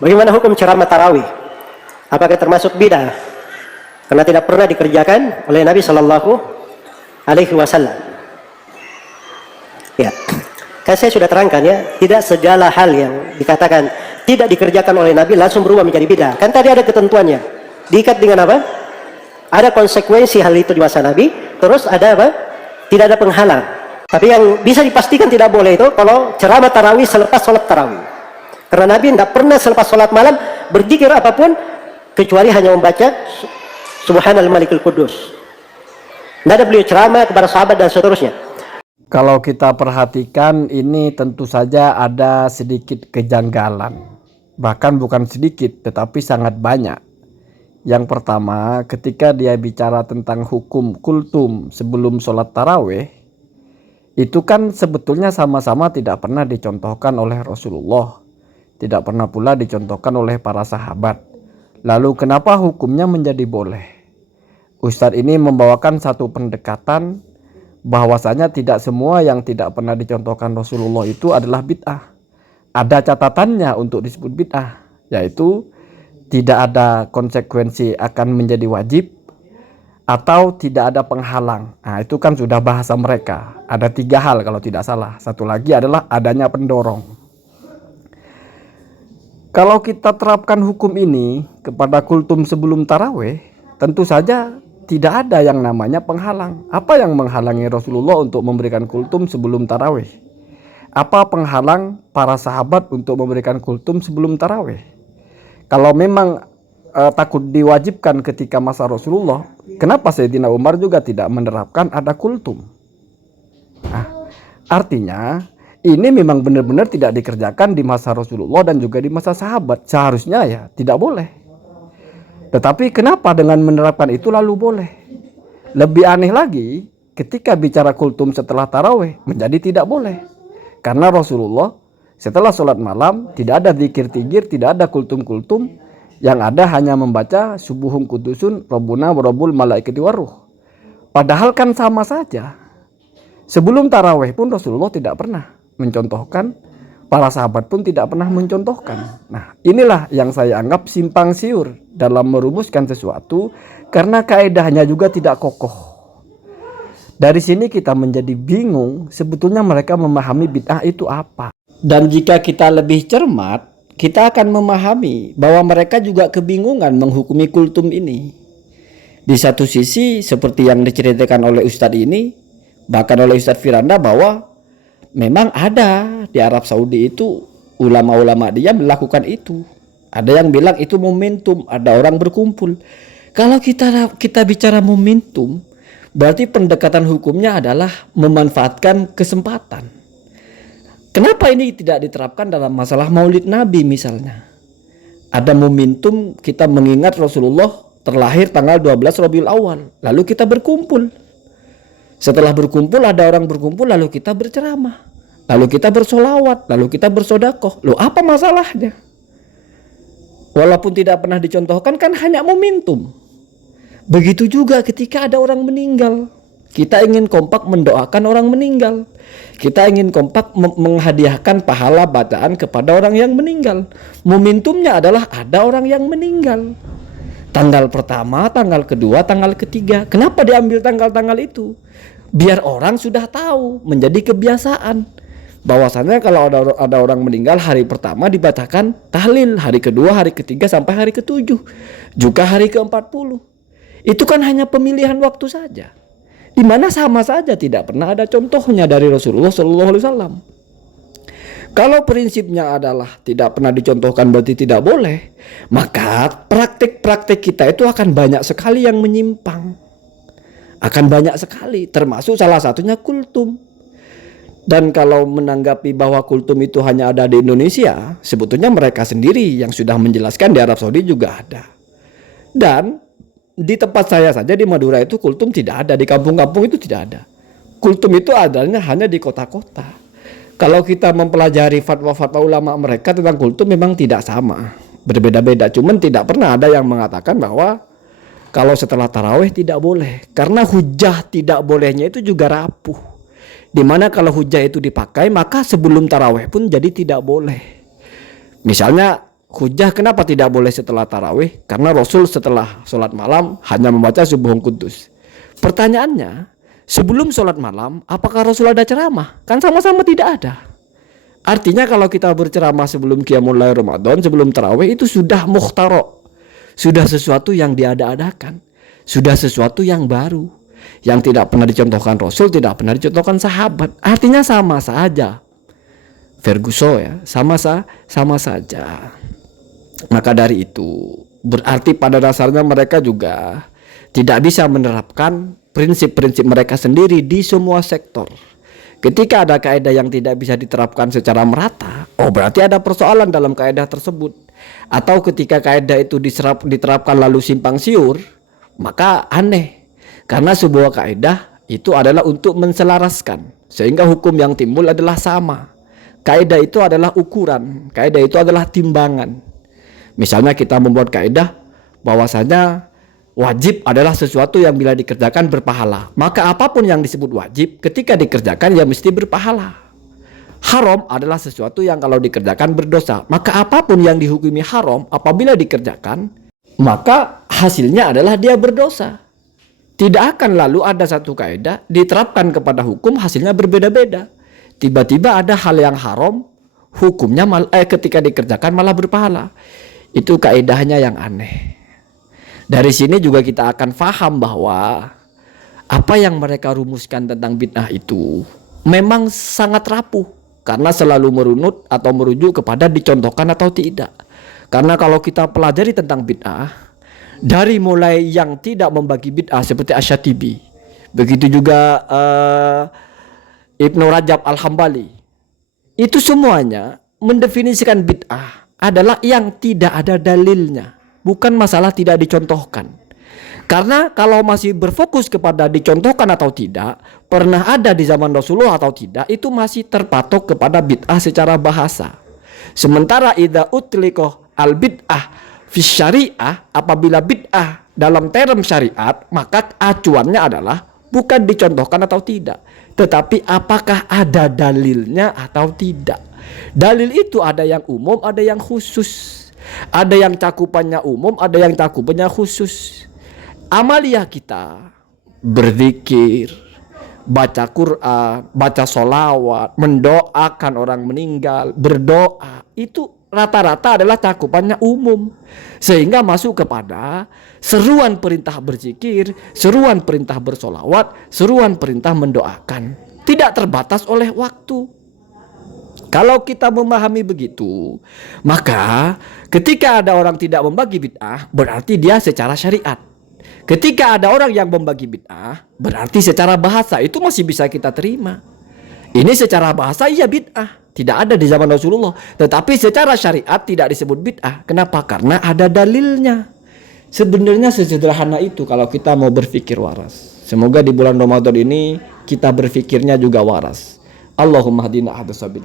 Bagaimana hukum ceramah tarawih? Apakah termasuk bid'ah? Karena tidak pernah dikerjakan oleh Nabi Shallallahu Alaihi Wasallam. Ya, kan saya sudah terangkan ya, tidak segala hal yang dikatakan tidak dikerjakan oleh Nabi langsung berubah menjadi bid'ah. Kan tadi ada ketentuannya, diikat dengan apa? Ada konsekuensi hal itu di masa Nabi, terus ada apa? Tidak ada penghalang. Tapi yang bisa dipastikan tidak boleh itu kalau ceramah tarawih selepas sholat tarawih. Karena Nabi tidak pernah selepas sholat malam berzikir apapun kecuali hanya membaca Subhanal Malikul Kudus. Tidak ada beliau ceramah kepada sahabat dan seterusnya. Kalau kita perhatikan ini tentu saja ada sedikit kejanggalan. Bahkan bukan sedikit tetapi sangat banyak. Yang pertama, ketika dia bicara tentang hukum kultum sebelum sholat tarawih, itu kan sebetulnya sama-sama tidak pernah dicontohkan oleh Rasulullah. Tidak pernah pula dicontohkan oleh para sahabat. Lalu kenapa hukumnya menjadi boleh? Ustadz ini membawakan satu pendekatan bahwasanya tidak semua yang tidak pernah dicontohkan Rasulullah itu adalah bid'ah. Ada catatannya untuk disebut bid'ah, yaitu tidak ada konsekuensi akan menjadi wajib atau tidak ada penghalang. Nah, itu kan sudah bahasa mereka. Ada 3 hal kalau tidak salah. Satu lagi adalah adanya pendorong. Kalau kita terapkan hukum ini kepada kultum sebelum tarawih, tentu saja tidak ada yang namanya penghalang. Apa yang menghalangi Rasulullah untuk memberikan kultum sebelum tarawih? Apa penghalang para sahabat untuk memberikan kultum sebelum tarawih? Kalau memang takut diwajibkan ketika masa Rasulullah, kenapa Sayyidina Umar juga tidak menerapkan ada kultum? Nah, artinya ini memang benar-benar tidak dikerjakan di masa Rasulullah dan juga di masa sahabat. Seharusnya ya tidak boleh. Tetapi kenapa dengan menerapkan itu lalu boleh? Lebih aneh lagi ketika bicara kultum setelah tarawih menjadi tidak boleh. Karena Rasulullah setelah sholat malam tidak ada zikir-tigir, tidak ada kultum-kultum. Yang ada hanya membaca subuhun kudusun Rabbuna wa Rabbul malaikati waruh. Padahal kan sama saja. Sebelum tarawih pun Rasulullah tidak pernah mencontohkan, para sahabat pun tidak pernah mencontohkan. Nah, inilah yang saya anggap simpang siur dalam merumuskan sesuatu karena kaedahnya juga tidak kokoh. Dari sini kita menjadi bingung sebetulnya mereka memahami bid'ah itu apa. Dan jika kita lebih cermat, kita akan memahami bahwa mereka juga kebingungan menghukumi kultum ini. Di satu sisi seperti yang diceritakan oleh Ustadz ini, bahkan oleh Ustadz Firanda, bahwa memang ada di Arab Saudi itu ulama-ulama dia melakukan itu. Ada yang bilang itu momentum, ada orang berkumpul. Kalau kita bicara momentum, berarti pendekatan hukumnya adalah memanfaatkan kesempatan. Kenapa ini tidak diterapkan dalam masalah Maulid Nabi misalnya? Ada momentum kita mengingat Rasulullah terlahir tanggal 12 Rabiul Awal, lalu kita berkumpul. Setelah berkumpul ada orang berkumpul lalu kita berceramah, lalu kita bersolawat, lalu kita bersodakoh. Loh, apa masalahnya? Walaupun tidak pernah dicontohkan kan hanya momentum. Begitu juga ketika ada orang meninggal, kita ingin kompak mendoakan orang meninggal. Kita ingin kompak menghadiahkan pahala bacaan kepada orang yang meninggal. Momentumnya adalah ada orang yang meninggal. Tanggal pertama, tanggal kedua, tanggal ketiga. Kenapa diambil tanggal-tanggal itu? Biar orang sudah tahu, menjadi kebiasaan. Bahwasannya kalau ada orang meninggal, hari pertama dibacakan tahlil, hari kedua, hari ketiga, sampai hari ke-7. Juga hari ke-40. Itu kan hanya pemilihan waktu saja. Di mana sama saja tidak pernah ada contohnya dari Rasulullah SAW. Kalau prinsipnya adalah tidak pernah dicontohkan berarti tidak boleh, maka praktik-praktik kita itu akan banyak sekali yang menyimpang. Akan banyak sekali, termasuk salah satunya kultum. Dan kalau menanggapi bahwa kultum itu hanya ada di Indonesia, sebetulnya mereka sendiri yang sudah menjelaskan di Arab Saudi juga ada. Dan di tempat saya saja di Madura itu kultum tidak ada, di kampung-kampung itu tidak ada. Kultum itu adanya hanya di kota-kota. Kalau kita mempelajari fatwa-fatwa ulama mereka tentang kultum memang tidak sama, berbeda-beda. Cuman tidak pernah ada yang mengatakan bahwa kalau setelah tarawih tidak boleh, karena hujah tidak bolehnya itu juga rapuh. Dimana kalau hujah itu dipakai maka sebelum tarawih pun jadi tidak boleh. Misalnya hujah kenapa tidak boleh setelah tarawih? Karena Rasul setelah sholat malam hanya membaca Subuhun Kudus. Pertanyaannya, sebelum sholat malam, apakah Rasul ada ceramah? Kan sama-sama tidak ada. Artinya kalau kita berceramah sebelum Qiyamul Lail Ramadan, sebelum tarawih itu sudah mukhtaro. Sudah sesuatu yang diada-adakan. Sudah sesuatu yang baru. Yang tidak pernah dicontohkan Rasul, tidak pernah dicontohkan sahabat. Artinya sama saja. Ferguson ya, sama saja. Maka dari itu, berarti pada dasarnya mereka juga tidak bisa menerapkan prinsip-prinsip mereka sendiri di semua sektor. Ketika ada kaidah yang tidak bisa diterapkan secara merata, oh berarti ada persoalan dalam kaidah tersebut. Atau ketika kaidah itu diterapkan lalu simpang siur, maka aneh. Karena sebuah kaidah itu adalah untuk menselaraskan, sehingga hukum yang timbul adalah sama. Kaidah itu adalah ukuran, kaidah itu adalah timbangan. Misalnya kita membuat kaidah bahwasanya wajib adalah sesuatu yang bila dikerjakan berpahala. Maka apapun yang disebut wajib ketika dikerjakan ya mesti berpahala. Haram adalah sesuatu yang kalau dikerjakan berdosa. Maka apapun yang dihukumi haram apabila dikerjakan, maka hasilnya adalah dia berdosa. Tidak akan lalu ada satu kaidah diterapkan kepada hukum hasilnya berbeda-beda. Tiba-tiba ada hal yang haram, hukumnya ketika dikerjakan malah berpahala. Itu kaidahnya yang aneh. Dari sini juga kita akan faham bahwa apa yang mereka rumuskan tentang bid'ah itu memang sangat rapuh karena selalu merunut atau merujuk kepada dicontohkan atau tidak. Karena kalau kita pelajari tentang bid'ah, dari mulai yang tidak membagi bid'ah seperti Asy-Syatibi, begitu juga Ibnu Rajab Al-Hambali, itu semuanya mendefinisikan bid'ah adalah yang tidak ada dalilnya. Bukan masalah tidak dicontohkan. Karena kalau masih berfokus kepada dicontohkan atau tidak, pernah ada di zaman Rasulullah atau tidak, itu masih terpatok kepada bid'ah secara bahasa. Sementara idza utliqah al bid'ah fi syariah, apabila bid'ah dalam term syariat, maka acuannya adalah bukan dicontohkan atau tidak, tetapi apakah ada dalilnya atau tidak. Dalil itu ada yang umum, ada yang khusus. Ada yang cakupannya umum, ada yang cakupannya khusus. Amalia kita berzikir, baca Quran, baca sholawat, mendoakan orang meninggal, berdoa, itu rata-rata adalah cakupannya umum. Sehingga masuk kepada seruan perintah berzikir, seruan perintah bersolawat, seruan perintah mendoakan. Tidak terbatas oleh waktu. Kalau kita memahami begitu, maka ketika ada orang tidak membagi bid'ah, berarti dia secara syariat. Ketika ada orang yang membagi bid'ah, berarti secara bahasa itu masih bisa kita terima. Ini secara bahasa iya bid'ah, tidak ada di zaman Rasulullah. Tetapi secara syariat tidak disebut bid'ah. Kenapa? Karena ada dalilnya. Sebenarnya sesederhana itu kalau kita mau berpikir waras. Semoga di bulan Ramadan ini kita berpikirnya juga waras. Allahumma hadina ahda sabil.